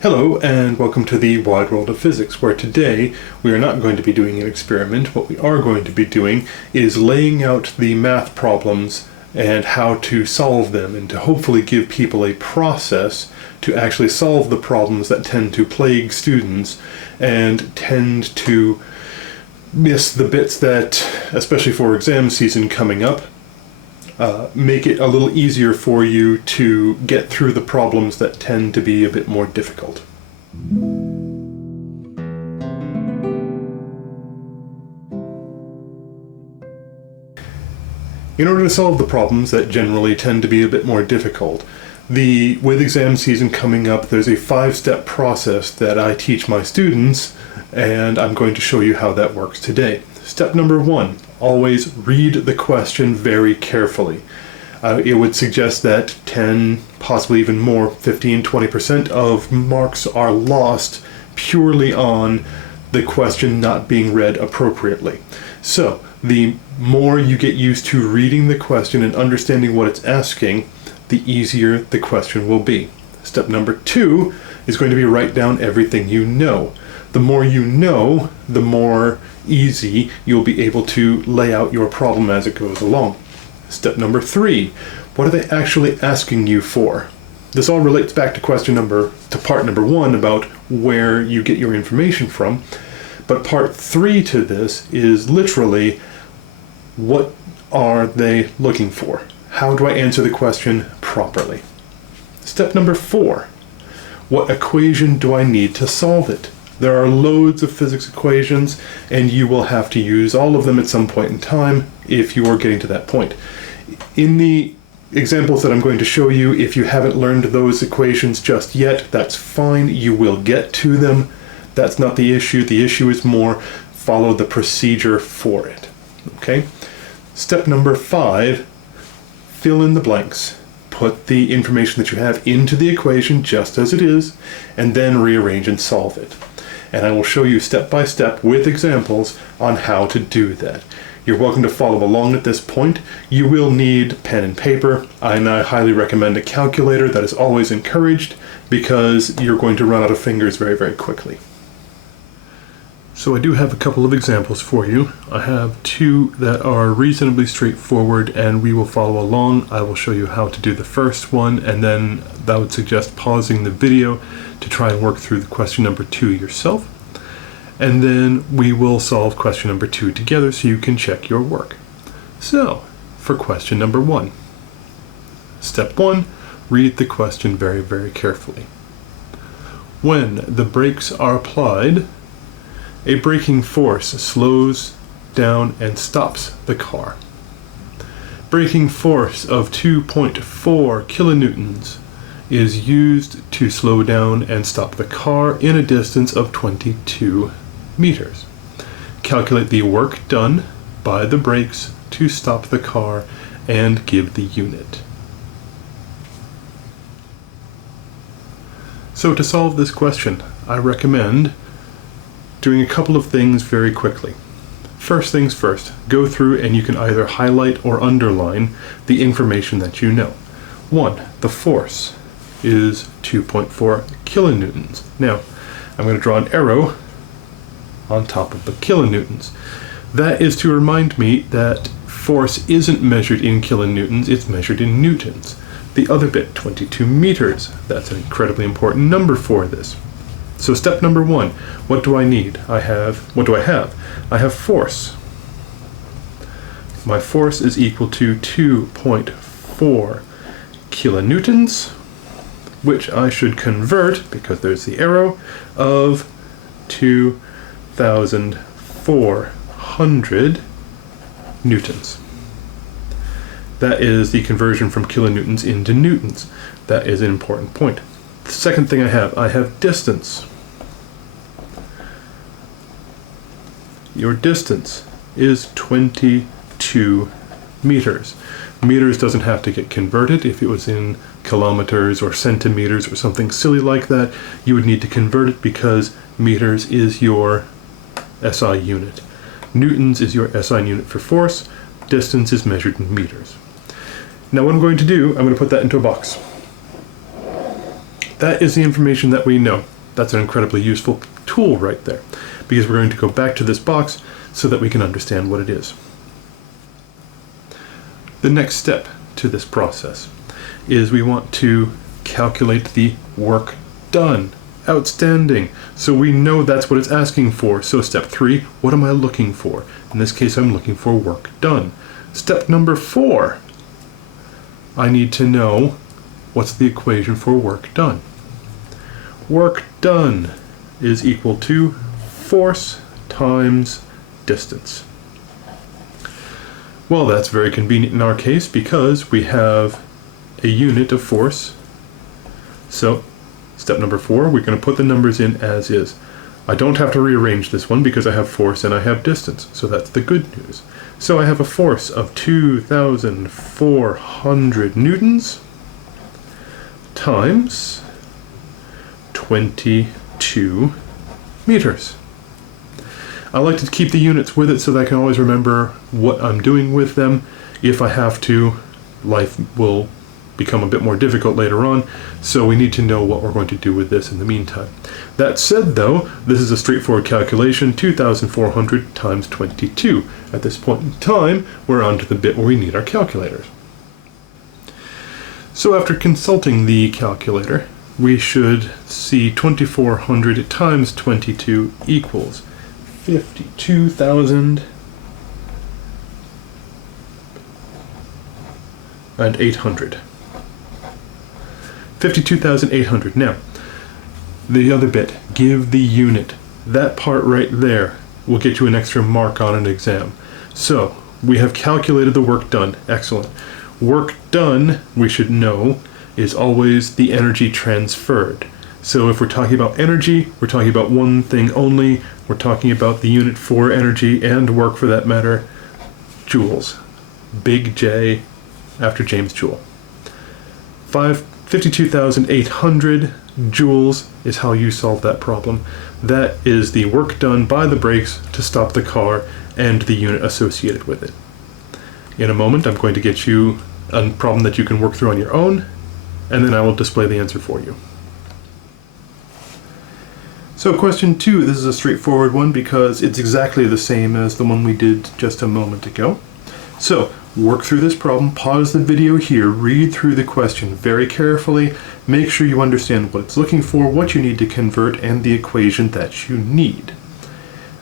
Hello and welcome to the wide world of physics, where today we are not going to be doing an experiment. What we are going to be doing is laying out the math problems and how to solve them, and to hopefully give people a process to actually solve the problems that tend to plague students and tend to miss the bits that, especially for exam season coming up, make it a little easier for you to get through the problems that tend to be a bit more difficult. In order to solve the problems that generally tend to be a bit more difficult, with exam season coming up, there's a 5-step process that I teach my students, and I'm going to show you how that works today. Step number 1, always read the question very carefully. It would suggest that 10, possibly even more, 15, 20% of marks are lost purely on the question not being read appropriately. So, the more you get used to reading the question and understanding what it's asking, the easier the question will be. Step number 2 is going to be write down everything you know. The more you know, the more easy you'll be able to lay out your problem as it goes along. Step number 3, what are they actually asking you for? This all relates back to part number 1 about where you get your information from, but part 3 to this is literally, what are they looking for? How do I answer the question properly? Step number 4, what equation do I need to solve it? There are loads of physics equations, and you will have to use all of them at some point in time if you are getting to that point. In the examples that I'm going to show you, if you haven't learned those equations just yet, that's fine. You will get to them. That's not the issue. The issue is more follow the procedure for it. Okay? Step number 5, fill in the blanks. Put the information that you have into the equation just as it is, and then rearrange and solve it. And I will show you step by step with examples on how to do that. You're welcome to follow along at this point. You will need pen and paper, and I highly recommend a calculator. That is always encouraged, because you're going to run out of fingers very, very quickly. So I do have a couple of examples for you. I have 2 that are reasonably straightforward, and we will follow along. I will show you how to do the first one, and then that would suggest pausing the video to try and work through the question number 2 yourself. And then we will solve question number 2 together so you can check your work. So, for question number 1. Step 1, read the question very, very carefully. When the brakes are applied, a braking force slows down and stops the car. Braking force of 2.4 kilonewtons is used to slow down and stop the car in a distance of 22 meters. Calculate the work done by the brakes to stop the car and give the unit. So to solve this question, I recommend doing a couple of things very quickly. First things first, go through and you can either highlight or underline the information that you know. 1, the force is 2.4 kilonewtons. Now, I'm going to draw an arrow on top of the kilonewtons. That is to remind me that force isn't measured in kilonewtons, it's measured in newtons. The other bit, 22 meters, that's an incredibly important number for this. So step number 1, what do I need? What do I have? I have force. My force is equal to 2.4 kilonewtons, which I should convert, because there's the arrow, of 2,400 newtons. That is the conversion from kilonewtons into newtons. That is an important point. The second thing I have distance. Your distance is 22 meters. Meters doesn't have to get converted. If it was in kilometers or centimeters or something silly like that, you would need to convert it, because meters is your SI unit. Newtons is your SI unit for force. Distance is measured in meters. Now what I'm going to do, I'm going to put that into a box. that is the information that we know. That's an incredibly useful tool right there, because we're going to go back to this box so that we can understand what it is. The next step to this process is we want to calculate the work done. Outstanding. So we know that's what it's asking for. So step 3, what am I looking for? In this case, I'm looking for work done. Step number 4, I need to know what's the equation for work done. Work done is equal to force times distance. Well, that's very convenient in our case because we have a unit of force. So step number 4, we're going to put the numbers in as is. I don't have to rearrange this one because I have force and I have distance, so that's the good news. So I have a force of 2,400 newtons times 22 meters. I like to keep the units with it so that I can always remember what I'm doing with them. If I have to, life will become a bit more difficult later on, so we need to know what we're going to do with this in the meantime. That said though, this is a straightforward calculation, 2,400 times 22. At this point in time, we're on to the bit where we need our calculators. So after consulting the calculator, we should see 2,400 times 22 equals 52,800. 52,800. Now, the other bit, give the unit. That part right there will get you an extra mark on an exam. So, we have calculated the work done. Excellent. Work done, we should know, is always the energy transferred. So if we're talking about energy, we're talking about one thing only. We're talking about the unit for energy and work for that matter, joules. Big J after James Joule. 52,800 joules is how you solve that problem. That is the work done by the brakes to stop the car and the unit associated with it. In a moment, I'm going to get you a problem that you can work through on your own, and then I will display the answer for you. So question 2, this is a straightforward one because it's exactly the same as the one we did just a moment ago. So work through this problem, pause the video here, read through the question very carefully, make sure you understand what it's looking for, what you need to convert, and the equation that you need.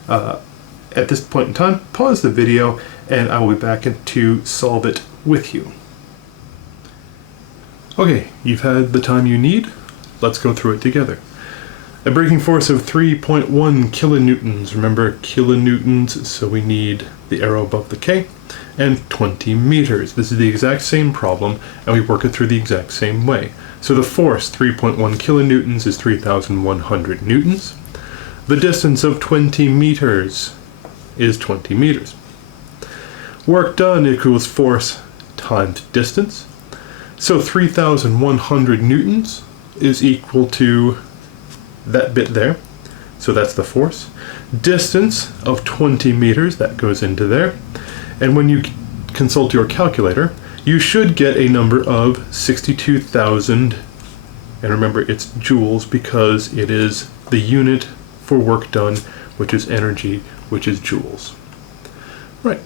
At this point in time, pause the video and I will be back to solve it with you. Okay, you've had the time you need. Let's go through it together. A braking force of 3.1 kilonewtons. Remember kilonewtons, so we need the arrow above the K. And 20 meters. This is the exact same problem, and we work it through the exact same way. So the force, 3.1 kilonewtons, is 3,100 newtons. The distance of 20 meters is 20 meters. Work done equals force times distance. So 3,100 newtons is equal to that bit there. So that's the force. Distance of 20 meters, that goes into there. And when you consult your calculator, you should get a number of 62,000, and remember it's joules because it is the unit for work done, which is energy, which is joules. Right.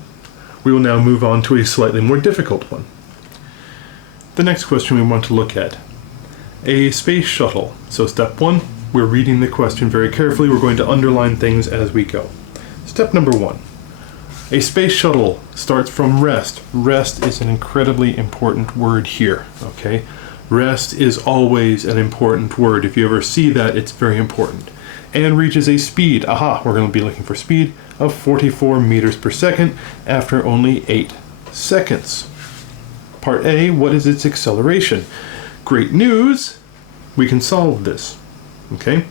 We will now move on to a slightly more difficult one. The next question we want to look at. A space shuttle. So step 1, we're reading the question very carefully. We're going to underline things as we go. Step number 1. A space shuttle starts from rest. Rest is an incredibly important word here, okay? Rest is always an important word. If you ever see that, it's very important. And reaches a speed, we're going to be looking for speed, of 44 meters per second after only 8 seconds. Part A, what is its acceleration? Great news, we can solve this, okay?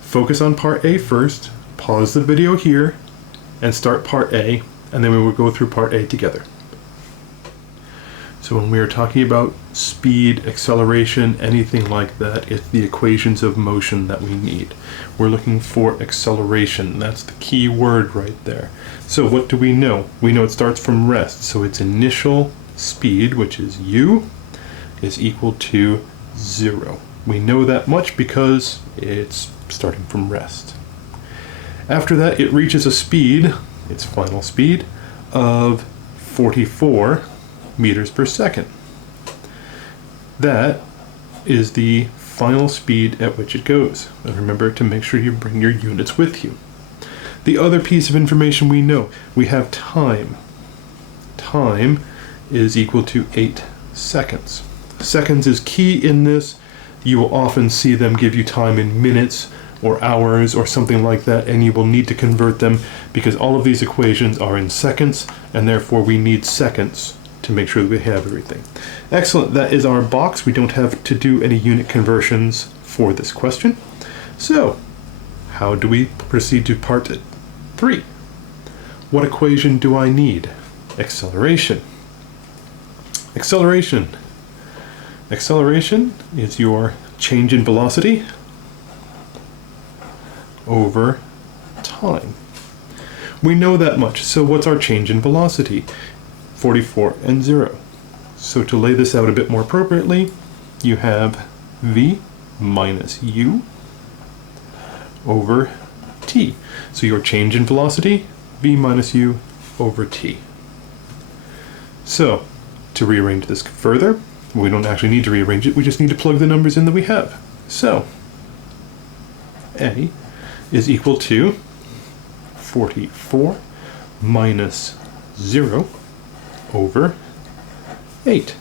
Focus on part A first, pause the video here, and start part A, and then we will go through part A together. So when we are talking about speed, acceleration, anything like that, it's the equations of motion that we need. We're looking for acceleration. That's the key word right there. So what do we know? We know it starts from rest. So its initial speed, which is u, is equal to 0. We know that much because it's starting from rest. After that, it reaches a speed, its final speed, of 44 meters per second. That is the final speed at which it goes. And remember to make sure you bring your units with you. The other piece of information we know, we have time. Time is equal to 8 seconds. Seconds is key in this. You will often see them give you time in minutes or hours or something like that, and you will need to convert them because all of these equations are in seconds, and therefore we need seconds to make sure that we have everything. Excellent, that is our box. We don't have to do any unit conversions for this question. So, how do we proceed to part 3? What equation do I need? Acceleration. Acceleration. Acceleration is your change in velocity over time. We know that much. So what's our change in velocity? 44 and 0. So to lay this out a bit more appropriately, you have v minus u over t. So your change in velocity, v minus u over t. So to rearrange this further, we don't actually need to rearrange it, we just need to plug the numbers in that we have. So a is equal to 44 minus 0 over 8.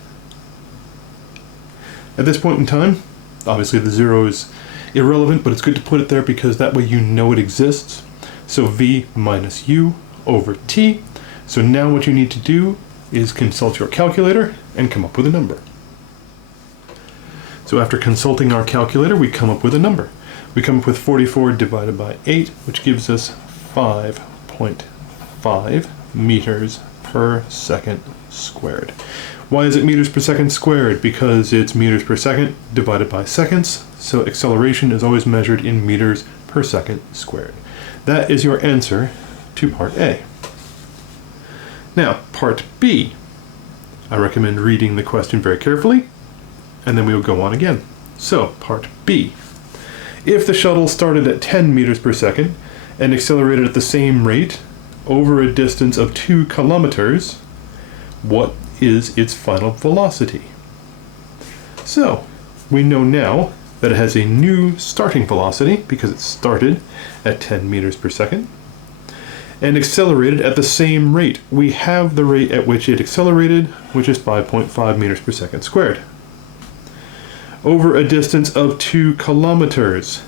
At this point in time, obviously the 0 is irrelevant, but it's good to put it there because that way you know it exists. So v minus u over t. So now what you need to do is consult your calculator and come up with a number. So after consulting our calculator, we come up with a number. We come up with 44 divided by 8, which gives us 5.5 meters per second squared. Why is it meters per second squared? Because it's meters per second divided by seconds, so acceleration is always measured in meters per second squared. That is your answer to part A. Now, part B. I recommend reading the question very carefully, and then we will go on again. So, part B. If the shuttle started at 10 meters per second and accelerated at the same rate over a distance of 2 kilometers, what is its final velocity? So, we know now that it has a new starting velocity because it started at 10 meters per second and accelerated at the same rate. We have the rate at which it accelerated, which is 5.5 meters per second squared. Over a distance of 2 kilometers.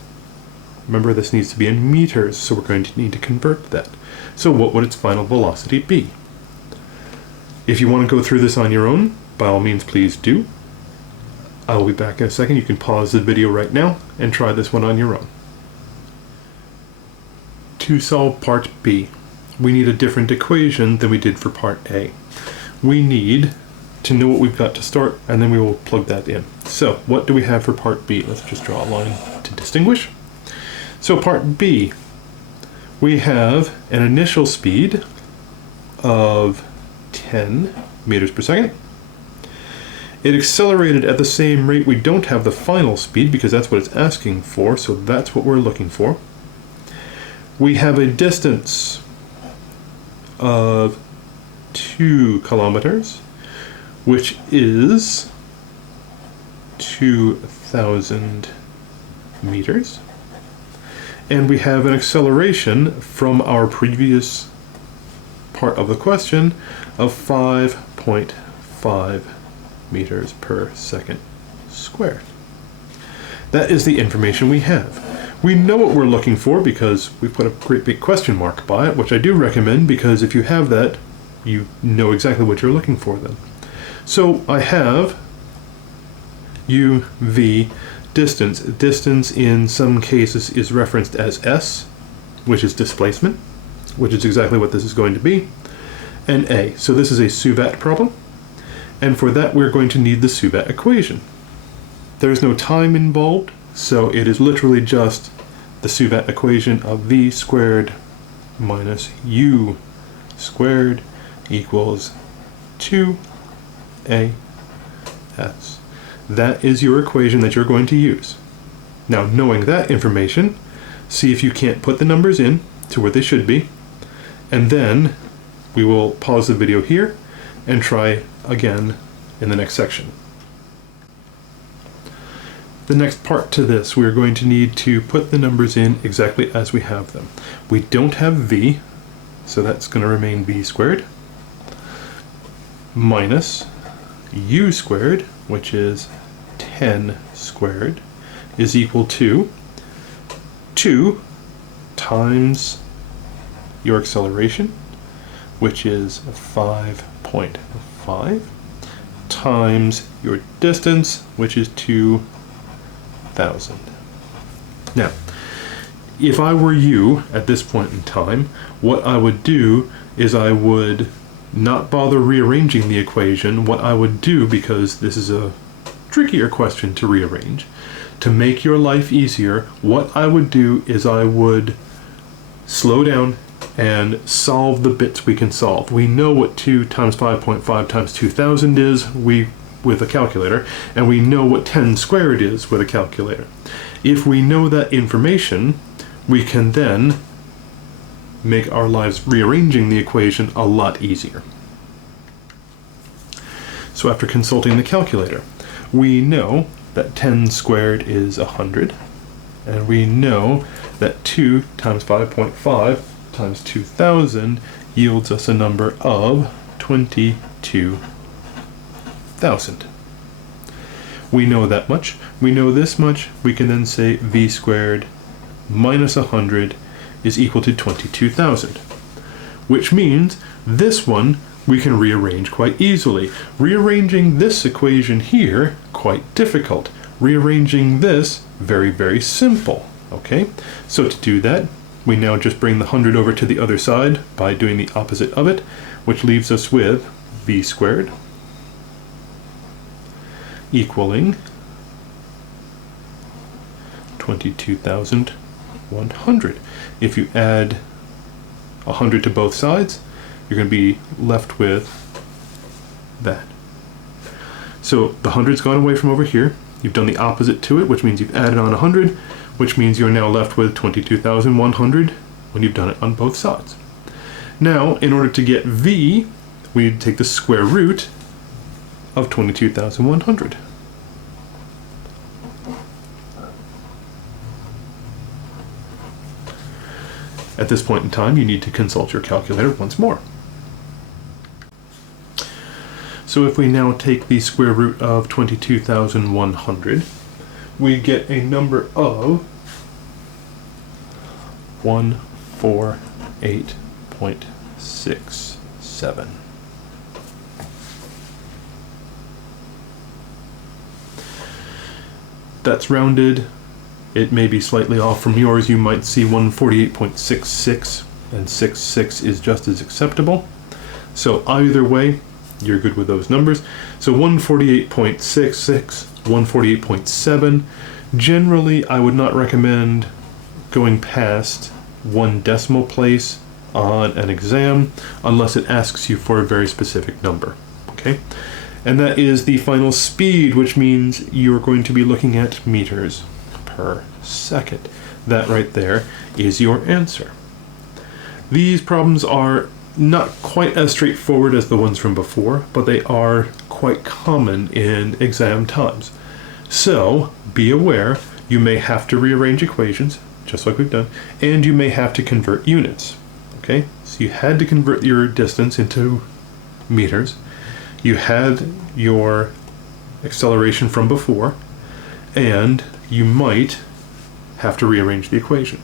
Remember, this needs to be in meters, so we're going to need to convert that. So what would its final velocity be? If you want to go through this on your own, by all means, please do. I will be back in a second. You can pause the video right now and try this one on your own. To solve part B, we need a different equation than we did for part A. We need to know what we've got to start, and then we will plug that in. So, what do we have for part B? Let's just draw a line to distinguish. So, part B, we have an initial speed of 10 meters per second. It accelerated at the same rate. We don't have the final speed because that's what it's asking for, so that's what we're looking for. We have a distance of 2 kilometers, which is 2,000 meters. And we have an acceleration from our previous part of the question of 5.5 meters per second squared. That is the information we have. We know what we're looking for because we put a great big question mark by it, which I do recommend because if you have that, you know exactly what you're looking for then. So I have UV distance. Distance in some cases is referenced as S, which is displacement, which is exactly what this is going to be, and A. So this is a Suvat problem, and for that we're going to need the Suvat equation. There's no time involved, so it is literally just the Suvat equation of V squared minus U squared equals 2AS. That is your equation that you're going to use. Now, knowing that information, see if you can't put the numbers in to where they should be, and then we will pause the video here and try again in the next section. The next part to this, we're going to need to put the numbers in exactly as we have them. We don't have v, so that's going to remain v squared, minus u squared, which is 10 squared, is equal to 2 times your acceleration, which is 5.5, times your distance, which is 2,000. Now, if I were you at this point in time, what I would do is I would not bother rearranging the equation. What I would do, because this is a trickier question to rearrange, to make your life easier, what I would do is I would slow down and solve the bits we can solve. We know what 2 times 5.5 times 2,000 is with a calculator, and we know what 10 squared is with a calculator. If we know that information, we can then make our lives rearranging the equation a lot easier. So after consulting the calculator, we know that 10 squared is 100, and we know that 2 times 5.5 times 2,000 yields us a number of 22,000. We know that much. We know this much. We can then say v squared minus 100 is equal to 22,000, which means this one we can rearrange quite easily. Rearranging this equation here, quite difficult. Rearranging this, very, very simple. Okay, so to do that, we now just bring the 100 over to the other side by doing the opposite of it, which leaves us with v squared equaling 22,100. If you add 100 to both sides, you're going to be left with that. So the 100's gone away from over here. You've done the opposite to it, which means you've added on 100, which means you're now left with 22,100 when you've done it on both sides. Now, in order to get v, we need to take the square root of 22,100. At this point in time, you need to consult your calculator once more. So if we now take the square root of 22,100, we get a number of 148.67. That's rounded. It may be slightly off from yours. You might see 148.66, and 66 is just as acceptable. So either way, you're good with those numbers. So 148.66, 148.7. Generally, I would not recommend going past one decimal place on an exam unless it asks you for a very specific number. Okay? And that is the final speed, which means you're going to be looking at meters per second. That right there is your answer. These problems are not quite as straightforward as the ones from before, but they are quite common in exam times. So be aware, you may have to rearrange equations, just like we've done, and you may have to convert units. Okay, so you had to convert your distance into meters. You had your acceleration from before, and you might have to rearrange the equation.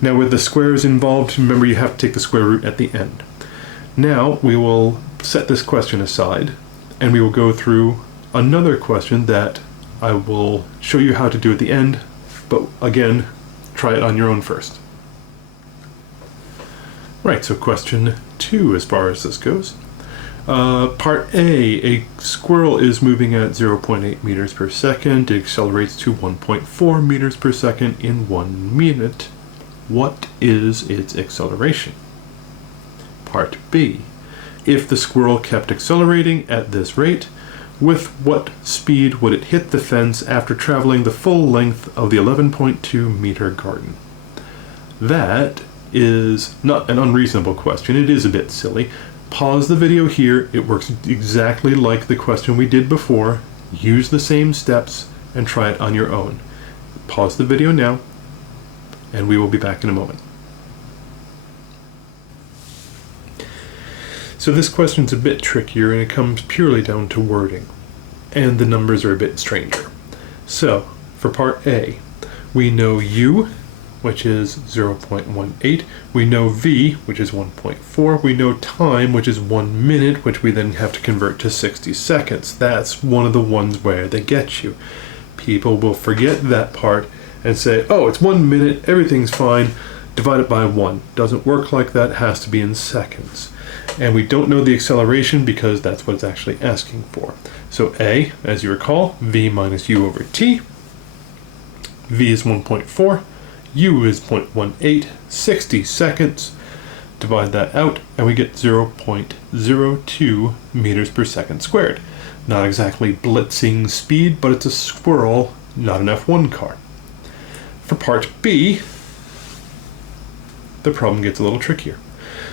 Now with the squares involved, remember you have to take the square root at the end. Now we will set this question aside, and we will go through another question that I will show you how to do at the end, but again, try it on your own first. Right, so question 2 as far as this goes. Part A, a squirrel is moving at 0.8 meters per second. It accelerates to 1.4 meters per second in 1 minute. What is its acceleration? Part B, if the squirrel kept accelerating at this rate, with what speed would it hit the fence after traveling the full length of the 11.2 meter garden? That is not an unreasonable question. It is a bit silly. Pause the video here. It works exactly like the question we did before. Use the same steps and try it on your own. Pause the video now, and we will be back in a moment. So this question's a bit trickier, and it comes purely down to wording, and the numbers are a bit stranger. So for part A, we know U, which is 0.18, we know V, which is 1.4, we know time, which is 1 minute, which we then have to convert to 60 seconds. That's one of the ones where they get you. People will forget that part and say, oh, it's 1 minute, everything's fine, divide it by 1. Doesn't work like that, it has to be in seconds. And we don't know the acceleration because that's what it's actually asking for. So A, as you recall, V minus U over T. V is 1.4, U is 0.18, 60 seconds. Divide that out, and we get 0.02 meters per second squared. Not exactly blitzing speed, but it's a squirrel, not an F1 car. For part B, the problem gets a little trickier.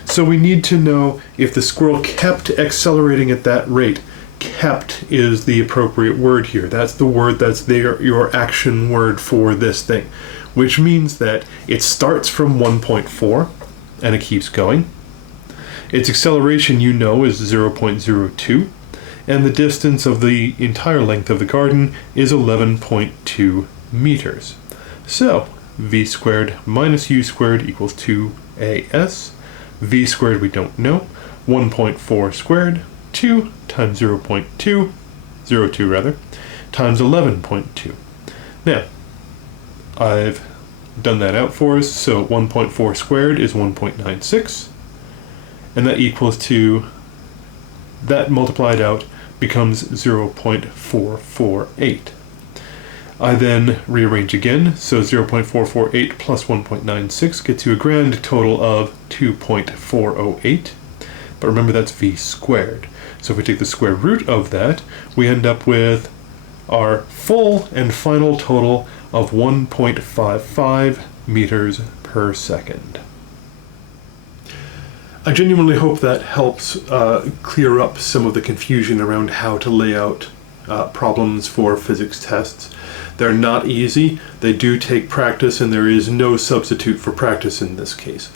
So we need to know if the squirrel kept accelerating at that rate. Kept is the appropriate word here. That's the word that's your action word for this thing, which means that it starts from 1.4 and it keeps going. Its acceleration, you know, is 0.02, and the distance of the entire length of the garden is 11.2 meters. So V squared minus U squared equals 2AS. V squared we don't know. 1.4 squared, 2 times 0.2, 02 rather, times 11.2. Now, I've done that out for us, so 1.4 squared is 1.96, and that equals to, that multiplied out becomes 0.448. I then rearrange again, so 0.448 plus 1.96 gets you a grand total of 2.408. But remember, that's V squared. So if we take the square root of that, we end up with our full and final total of 1.55 meters per second. I genuinely hope that helps clear up some of the confusion around how to lay out problems for physics tests. They're not easy, they do take practice, and there is no substitute for practice in this case.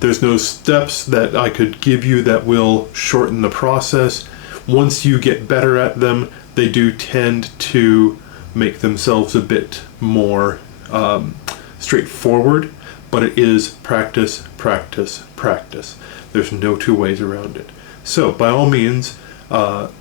There's no steps that I could give you that will shorten the process. Once you get better at them, they do tend to make themselves a bit more straightforward, but it is practice, practice, practice. There's no two ways around it. So by all means,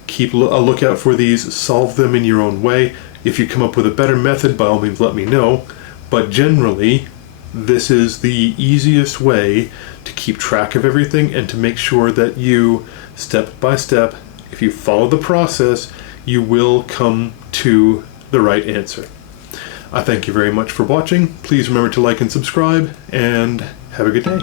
keep a lookout for these, solve them in your own way. If you come up with a better method, by all means let me know. But generally, this is the easiest way to keep track of everything and to make sure that you, step by step, if you follow the process, you will come to the right answer. I thank you very much for watching. Please remember to like and subscribe, and have a good day.